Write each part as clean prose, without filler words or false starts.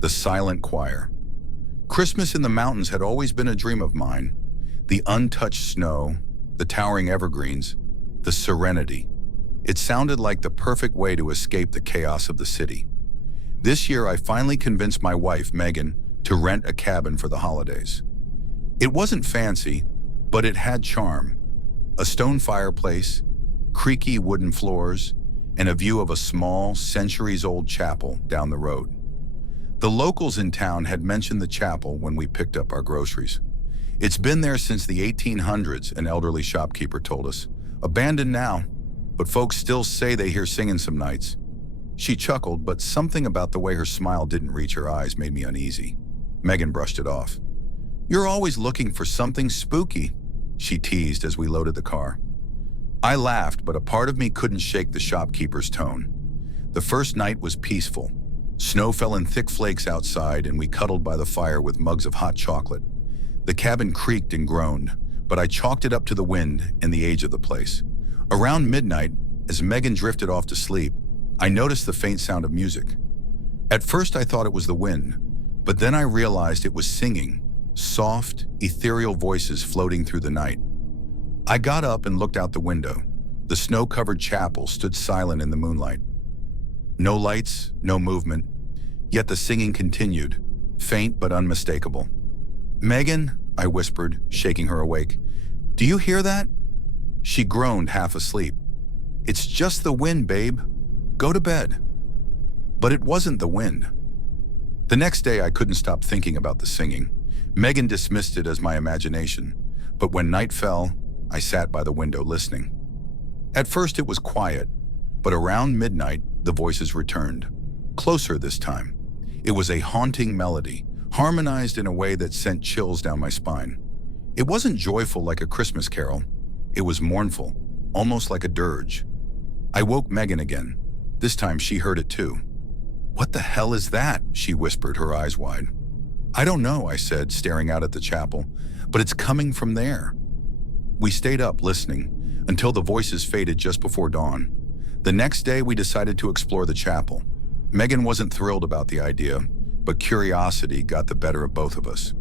The silent choir. Christmas in the mountains had always been a dream of mine. The untouched snow, the towering evergreens, the serenity. It sounded like the perfect way to escape the chaos of the city. This year, I finally convinced my wife, Megan, to rent a cabin for the holidays. It wasn't fancy, but it had charm. A stone fireplace, creaky wooden floors, and a view of a small, centuries-old chapel down the road. The locals in town had mentioned the chapel when we picked up our groceries. It's been there since the 1800s, an elderly shopkeeper told us. Abandoned now, but folks still say they hear singing some nights. She chuckled, but something about the way her smile didn't reach her eyes made me uneasy. Megan brushed it off. "You're always looking for something spooky," she teased as we loaded the car. I laughed, but a part of me couldn't shake the shopkeeper's tone. The first night was peaceful. Snow fell in thick flakes outside, and we cuddled by the fire with mugs of hot chocolate. The cabin creaked and groaned, but I chalked it up to the wind and the age of the place. Around midnight, as Megan drifted off to sleep, I noticed the faint sound of music. At first I thought it was the wind, but then I realized it was singing, soft, ethereal voices floating through the night. I got up and looked out the window. The snow-covered chapel stood silent in the moonlight. No lights, no movement, yet the singing continued, faint but unmistakable. "Megan," I whispered, shaking her awake, "do you hear that?" She groaned, half asleep. "It's just the wind, babe. Go to bed." But it wasn't the wind. The next day, I couldn't stop thinking about the singing. Megan dismissed it as my imagination, but when night fell, I sat by the window listening. At first, it was quiet, but around midnight, the voices returned. Closer this time. It was a haunting melody, harmonized in a way that sent chills down my spine. It wasn't joyful like a Christmas carol. It was mournful, almost like a dirge. I woke Megan again. This time she heard it too. "What the hell is that?" she whispered, her eyes wide. "I don't know," I said, staring out at the chapel, "but it's coming from there." We stayed up listening until the voices faded just before dawn. The next day, we decided to explore the chapel. Megan wasn't thrilled about the idea, but curiosity got the better of both of us.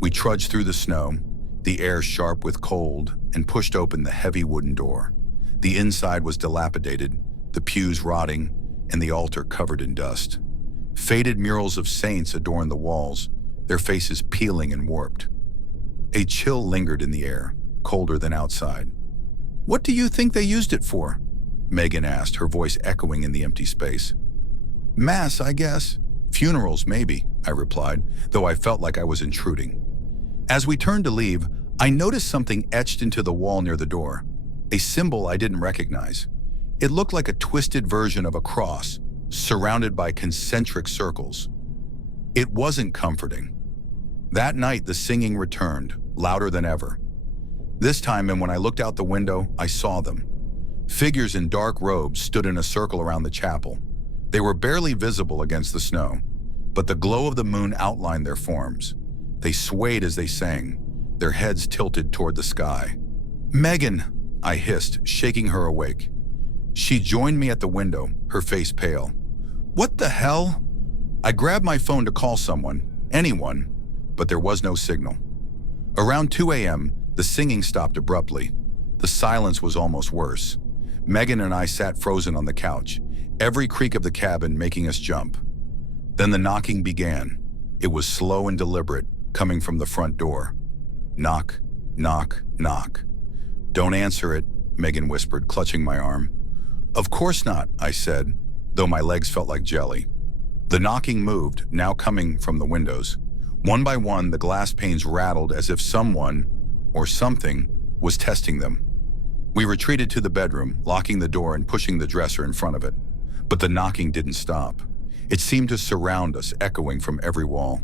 We trudged through the snow, the air sharp with cold, and pushed open the heavy wooden door. The inside was dilapidated, the pews rotting, and the altar covered in dust. Faded murals of saints adorned the walls, their faces peeling and warped. A chill lingered in the air, colder than outside. "What do you think they used it for?" Megan asked, her voice echoing in the empty space. "Mass, I guess. Funerals, maybe," I replied, though I felt like I was intruding. As we turned to leave, I noticed something etched into the wall near the door, a symbol I didn't recognize. It looked like a twisted version of a cross, surrounded by concentric circles. It wasn't comforting. That night, the singing returned, louder than ever. This time, and when I looked out the window, I saw them. Figures in dark robes stood in a circle around the chapel. They were barely visible against the snow, but the glow of the moon outlined their forms. They swayed as they sang, their heads tilted toward the sky. "Megan," I hissed, shaking her awake. She joined me at the window, her face pale. "What the hell?" I grabbed my phone to call someone, anyone, but there was no signal. Around 2 a.m., the singing stopped abruptly. The silence was almost worse. Megan and I sat frozen on the couch, every creak of the cabin making us jump. Then the knocking began. It was slow and deliberate, coming from the front door. Knock, knock, knock. "Don't answer it," Megan whispered, clutching my arm. "Of course not," I said, though my legs felt like jelly. The knocking moved, now coming from the windows. One by one, the glass panes rattled as if someone, or something, was testing them. We retreated to the bedroom, locking the door and pushing the dresser in front of it. But the knocking didn't stop. It seemed to surround us, echoing from every wall.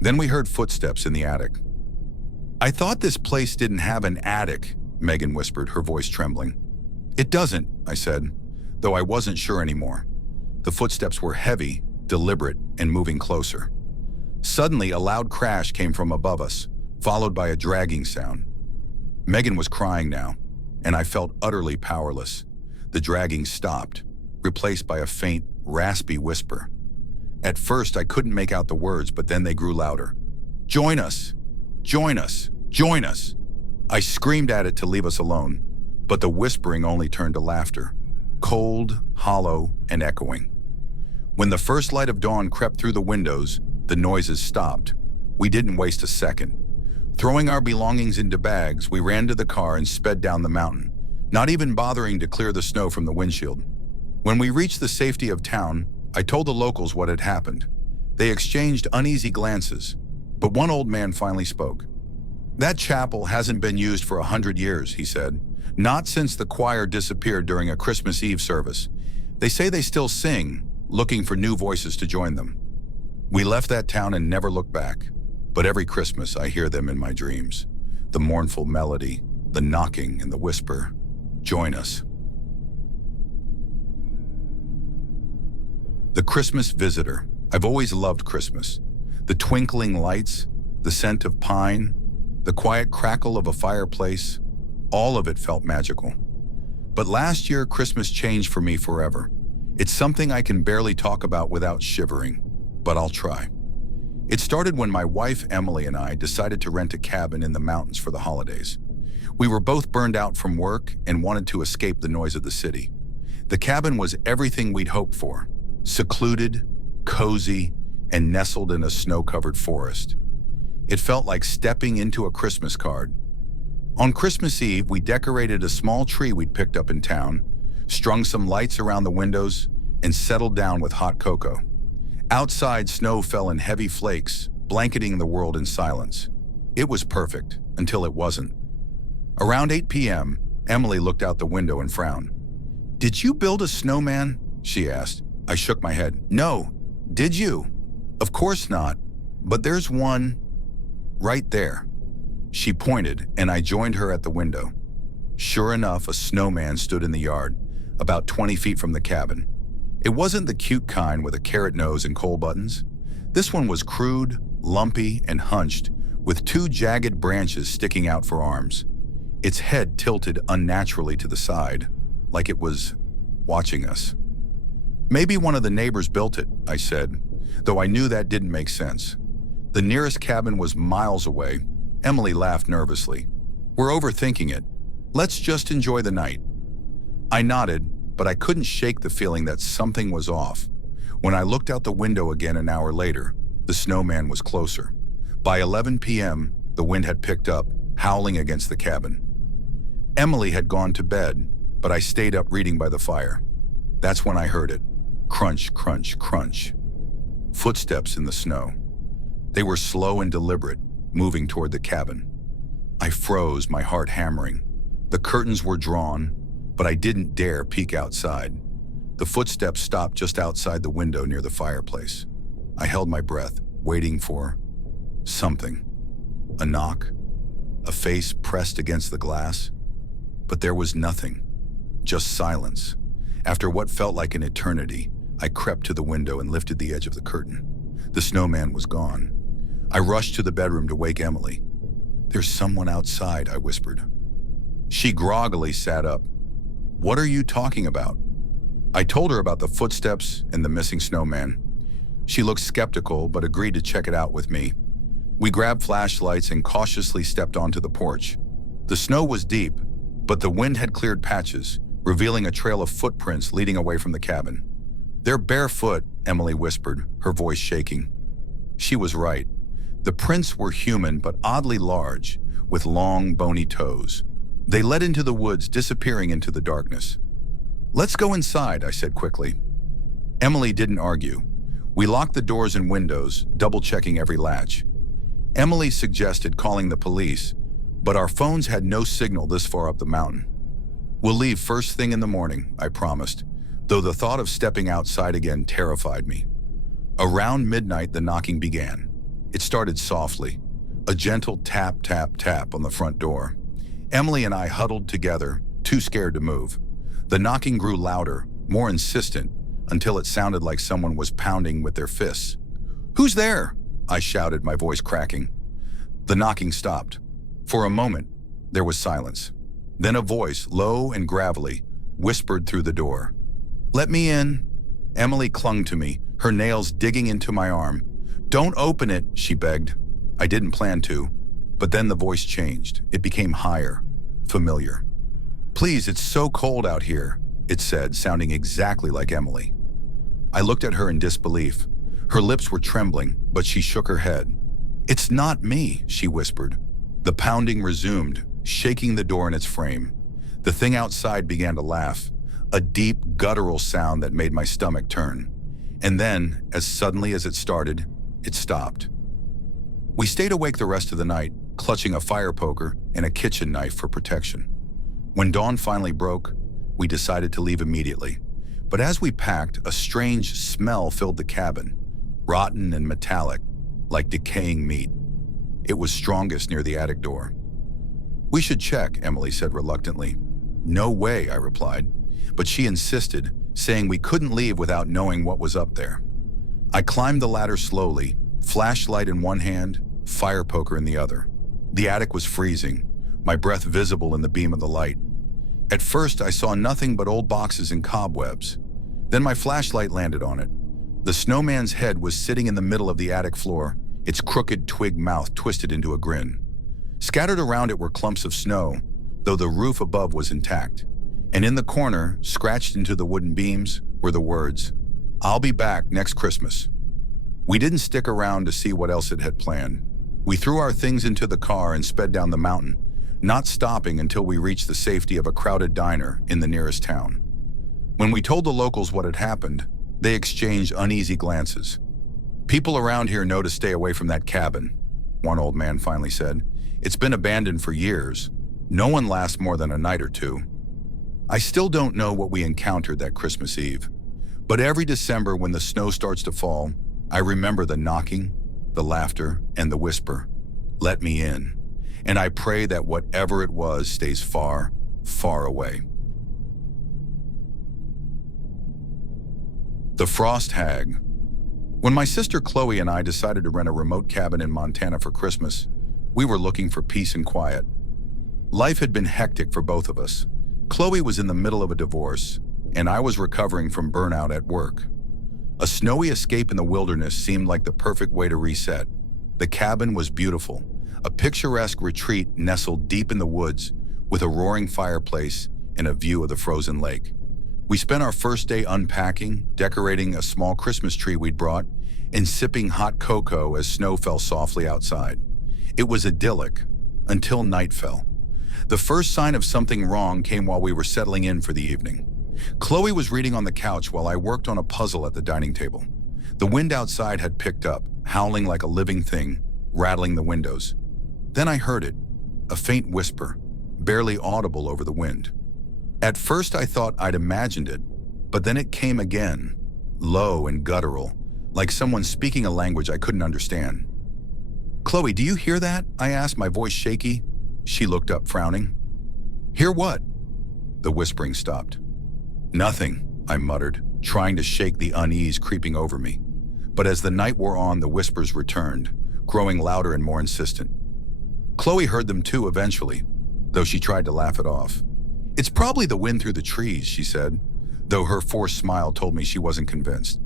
Then we heard footsteps in the attic. "I thought this place didn't have an attic," Megan whispered, her voice trembling. "It doesn't," I said, though I wasn't sure anymore. The footsteps were heavy, deliberate, and moving closer. Suddenly, a loud crash came from above us, followed by a dragging sound. Megan was crying now, and I felt utterly powerless. The dragging stopped, replaced by a faint, raspy whisper. At first, I couldn't make out the words, but then they grew louder. "Join us! Join us! Join us!" I screamed at it to leave us alone, but the whispering only turned to laughter, cold, hollow, and echoing. When the first light of dawn crept through the windows, the noises stopped. We didn't waste a second. Throwing our belongings into bags, we ran to the car and sped down the mountain, not even bothering to clear the snow from the windshield. When we reached the safety of town, I told the locals what had happened. They exchanged uneasy glances, but one old man finally spoke. "That chapel hasn't been used for 100 years, he said. "Not since the choir disappeared during a Christmas Eve service. They say they still sing, looking for new voices to join them." We left that town and never looked back, but every Christmas I hear them in my dreams. The mournful melody, the knocking, and the whisper, "Join us." The Christmas visitor. I've always loved Christmas. The twinkling lights, the scent of pine, the quiet crackle of a fireplace, all of it felt magical. But last year, Christmas changed for me forever. It's something I can barely talk about without shivering, but I'll try. It started when my wife, Emily, and I decided to rent a cabin in the mountains for the holidays. We were both burned out from work and wanted to escape the noise of the city. The cabin was everything we'd hoped for: secluded, cozy, and nestled in a snow-covered forest. It felt like stepping into a Christmas card. On Christmas Eve, we decorated a small tree we'd picked up in town, strung some lights around the windows, and settled down with hot cocoa. Outside, snow fell in heavy flakes, blanketing the world in silence. It was perfect, until it wasn't. Around 8 p.m., Emily looked out the window and frowned. "Did you build a snowman?" she asked. I shook my head. "No. Did you?" "Of course not. But there's one right there." She pointed, and I joined her at the window. Sure enough, a snowman stood in the yard, about 20 feet from the cabin. It wasn't the cute kind with a carrot nose and coal buttons. This one was crude, lumpy, and hunched, with two jagged branches sticking out for arms. Its head tilted unnaturally to the side, like it was watching us. "Maybe one of the neighbors built it," I said, though I knew that didn't make sense. The nearest cabin was miles away. Emily laughed nervously. "We're overthinking it. Let's just enjoy the night." I nodded, but I couldn't shake the feeling that something was off. When I looked out the window again an hour later, the snowman was closer. By 11 p.m., the wind had picked up, howling against the cabin. Emily had gone to bed, but I stayed up reading by the fire. That's when I heard it. Crunch, crunch, crunch. Footsteps in the snow. They were slow and deliberate, moving toward the cabin. I froze, my heart hammering. The curtains were drawn, but I didn't dare peek outside. The footsteps stopped just outside the window near the fireplace. I held my breath, waiting for something. A knock, a face pressed against the glass. But there was nothing, just silence. After what felt like an eternity, I crept to the window and lifted the edge of the curtain. The snowman was gone. I rushed to the bedroom to wake Emily. "There's someone outside," I whispered. She groggily sat up. "What are you talking about?" I told her about the footsteps and the missing snowman. She looked skeptical, but agreed to check it out with me. We grabbed flashlights and cautiously stepped onto the porch. The snow was deep, but the wind had cleared patches, revealing a trail of footprints leading away from the cabin. "They're barefoot," Emily whispered, her voice shaking. She was right. The prints were human but oddly large, with long, bony toes. They led into the woods, disappearing into the darkness. "Let's go inside," I said quickly. Emily didn't argue. We locked the doors and windows, double-checking every latch. Emily suggested calling the police, but our phones had no signal this far up the mountain. "We'll leave first thing in the morning," I promised, though the thought of stepping outside again terrified me. Around midnight, the knocking began. It started softly, a gentle tap, tap, tap on the front door. Emily and I huddled together, too scared to move. The knocking grew louder, more insistent, until it sounded like someone was pounding with their fists. "Who's there?" I shouted, my voice cracking. The knocking stopped. For a moment, there was silence. Then a voice, low and gravelly, whispered through the door. "Let me in." Emily clung to me, her nails digging into my arm. "Don't open it," she begged. I didn't plan to, but then the voice changed. It became higher, familiar. "Please, it's so cold out here," it said, sounding exactly like Emily. I looked at her in disbelief. Her lips were trembling, but she shook her head. "It's not me," she whispered. The pounding resumed, shaking the door in its frame. The thing outside began to laugh, a deep, guttural sound that made my stomach turn. And then, as suddenly as it started, it stopped. We stayed awake the rest of the night, clutching a fire poker and a kitchen knife for protection. When dawn finally broke, we decided to leave immediately. But as we packed, a strange smell filled the cabin, rotten and metallic, like decaying meat. It was strongest near the attic door. "We should check," Emily said reluctantly. "No way," I replied, but she insisted, saying we couldn't leave without knowing what was up there. I climbed the ladder slowly, flashlight in one hand, fire poker in the other. The attic was freezing, my breath visible in the beam of the light. At first, I saw nothing but old boxes and cobwebs. Then my flashlight landed on it. The snowman's head was sitting in the middle of the attic floor, its crooked twig mouth twisted into a grin. Scattered around it were clumps of snow, though the roof above was intact. And in the corner, scratched into the wooden beams, were the words, "I'll be back next Christmas." We didn't stick around to see what else it had planned. We threw our things into the car and sped down the mountain, not stopping until we reached the safety of a crowded diner in the nearest town. When we told the locals what had happened, they exchanged uneasy glances. "People around here know to stay away from that cabin," one old man finally said. "It's been abandoned for years. No one lasts more than a night or two." I still don't know what we encountered that Christmas Eve, but every December when the snow starts to fall, I remember the knocking, the laughter, and the whisper, "Let me in." And I pray that whatever it was stays far, far away. The Frost Hag. When my sister Chloe and I decided to rent a remote cabin in Montana for Christmas, we were looking for peace and quiet. Life had been hectic for both of us. Chloe was in the middle of a divorce, and I was recovering from burnout at work. A snowy escape in the wilderness seemed like the perfect way to reset. The cabin was beautiful, a picturesque retreat nestled deep in the woods with a roaring fireplace and a view of the frozen lake. We spent our first day unpacking, decorating a small Christmas tree we'd brought, and sipping hot cocoa as snow fell softly outside. It was idyllic, until night fell. The first sign of something wrong came while we were settling in for the evening. Chloe was reading on the couch while I worked on a puzzle at the dining table. The wind outside had picked up, howling like a living thing, rattling the windows. Then I heard it, a faint whisper, barely audible over the wind. At first I thought I'd imagined it, but then it came again, low and guttural, like someone speaking a language I couldn't understand. "Chloe, do you hear that?" I asked, my voice shaky. She looked up, frowning. "Hear what?" The whispering stopped. "Nothing," I muttered, trying to shake the unease creeping over me. But as the night wore on, the whispers returned, growing louder and more insistent. Chloe heard them too eventually, though she tried to laugh it off. "It's probably the wind through the trees," she said, though her forced smile told me she wasn't convinced.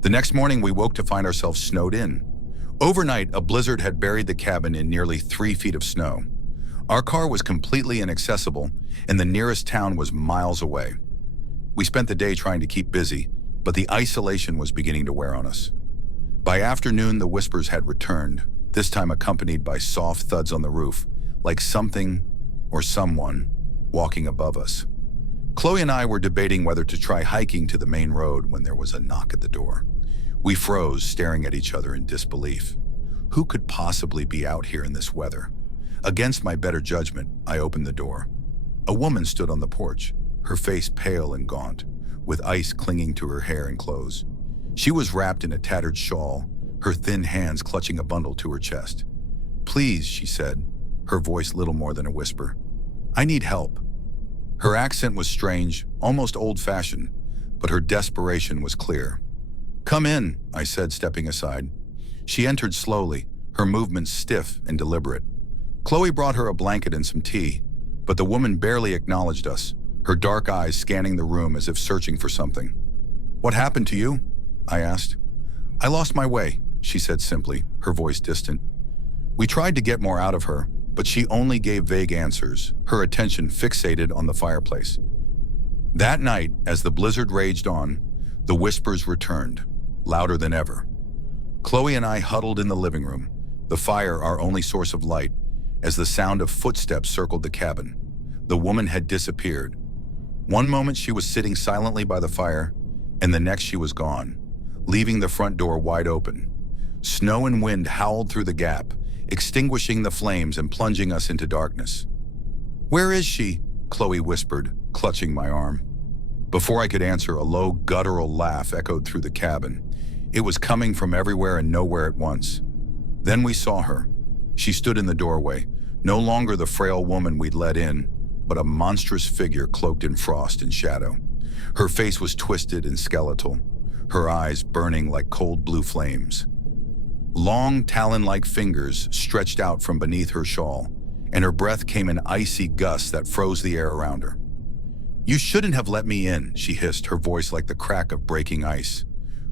The next morning we woke to find ourselves snowed in. Overnight, a blizzard had buried the cabin in nearly 3 feet of snow. Our car was completely inaccessible, and the nearest town was miles away. We spent the day trying to keep busy, but the isolation was beginning to wear on us. By afternoon, the whispers had returned, this time accompanied by soft thuds on the roof, like something or someone walking above us. Chloe and I were debating whether to try hiking to the main road when there was a knock at the door. We froze, staring at each other in disbelief. Who could possibly be out here in this weather? Against my better judgment, I opened the door. A woman stood on the porch, her face pale and gaunt, with ice clinging to her hair and clothes. She was wrapped in a tattered shawl, her thin hands clutching a bundle to her chest. "Please," she said, her voice little more than a whisper. "I need help." Her accent was strange, almost old-fashioned, but her desperation was clear. "Come in," I said, stepping aside. She entered slowly, her movements stiff and deliberate. Chloe brought her a blanket and some tea, but the woman barely acknowledged us, her dark eyes scanning the room as if searching for something. "What happened to you?" I asked. I lost my way, she said simply, her voice distant. We tried to get more out of her, but she only gave vague answers, her attention fixated on the fireplace. That night, as the blizzard raged on, the whispers returned, louder than ever. Chloe and I huddled in the living room, the fire our only source of light, as the sound of footsteps circled the cabin. The woman had disappeared. One moment she was sitting silently by the fire, and the next she was gone, leaving the front door wide open. Snow and wind howled through the gap, extinguishing the flames and plunging us into darkness. "Where is she?" Chloe whispered, clutching my arm. Before I could answer, a low, guttural laugh echoed through the cabin. It was coming from everywhere and nowhere at once. Then we saw her. She stood in the doorway, no longer the frail woman we'd let in, but a monstrous figure cloaked in frost and shadow. Her face was twisted and skeletal, her eyes burning like cold blue flames. Long, talon-like fingers stretched out from beneath her shawl, and her breath came in icy gusts that froze the air around her. "You shouldn't have let me in," she hissed, her voice like the crack of breaking ice.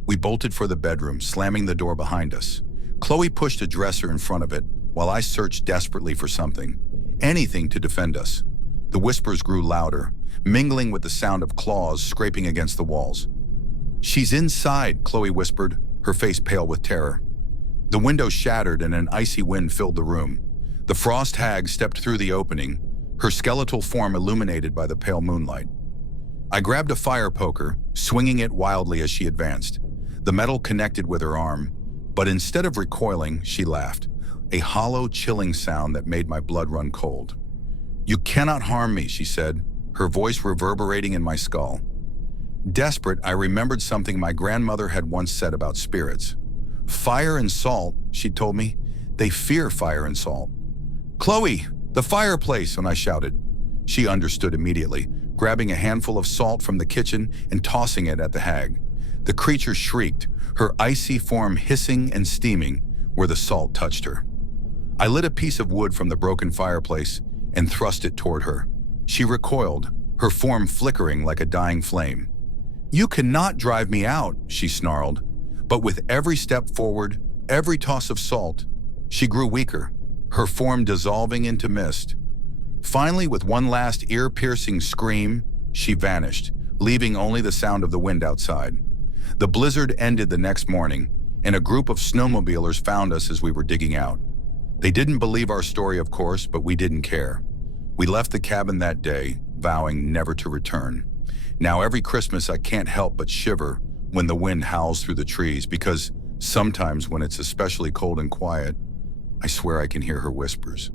We bolted for the bedroom, slamming the door behind us. Chloe pushed a dresser in front of it, while I searched desperately for something, anything to defend us. The whispers grew louder, mingling with the sound of claws scraping against the walls. "She's inside," Chloe whispered, her face pale with terror. The window shattered and an icy wind filled the room. The frost hag stepped through the opening, her skeletal form illuminated by the pale moonlight. I grabbed a fire poker, swinging it wildly as she advanced. The metal connected with her arm, but instead of recoiling, she laughed, a hollow, chilling sound that made my blood run cold. "You cannot harm me," she said, her voice reverberating in my skull. Desperate, I remembered something my grandmother had once said about spirits. "Fire and salt," she told me. "They fear fire and salt." "Chloe, the fireplace!" and I shouted. She understood immediately, grabbing a handful of salt from the kitchen and tossing it at the hag. The creature shrieked, her icy form hissing and steaming where the salt touched her. I lit a piece of wood from the broken fireplace and thrust it toward her. She recoiled, her form flickering like a dying flame. "You cannot drive me out," she snarled. But with every step forward, every toss of salt, she grew weaker, her form dissolving into mist. Finally, with one last ear-piercing scream, she vanished, leaving only the sound of the wind outside. The blizzard ended the next morning, and a group of snowmobilers found us as we were digging out. They didn't believe our story, of course, but we didn't care. We left the cabin that day, vowing never to return. Now every Christmas I can't help but shiver when the wind howls through the trees, because sometimes when it's especially cold and quiet, I swear I can hear her whispers.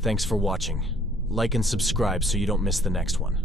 Thanks for watching. Like and subscribe so you don't miss the next one.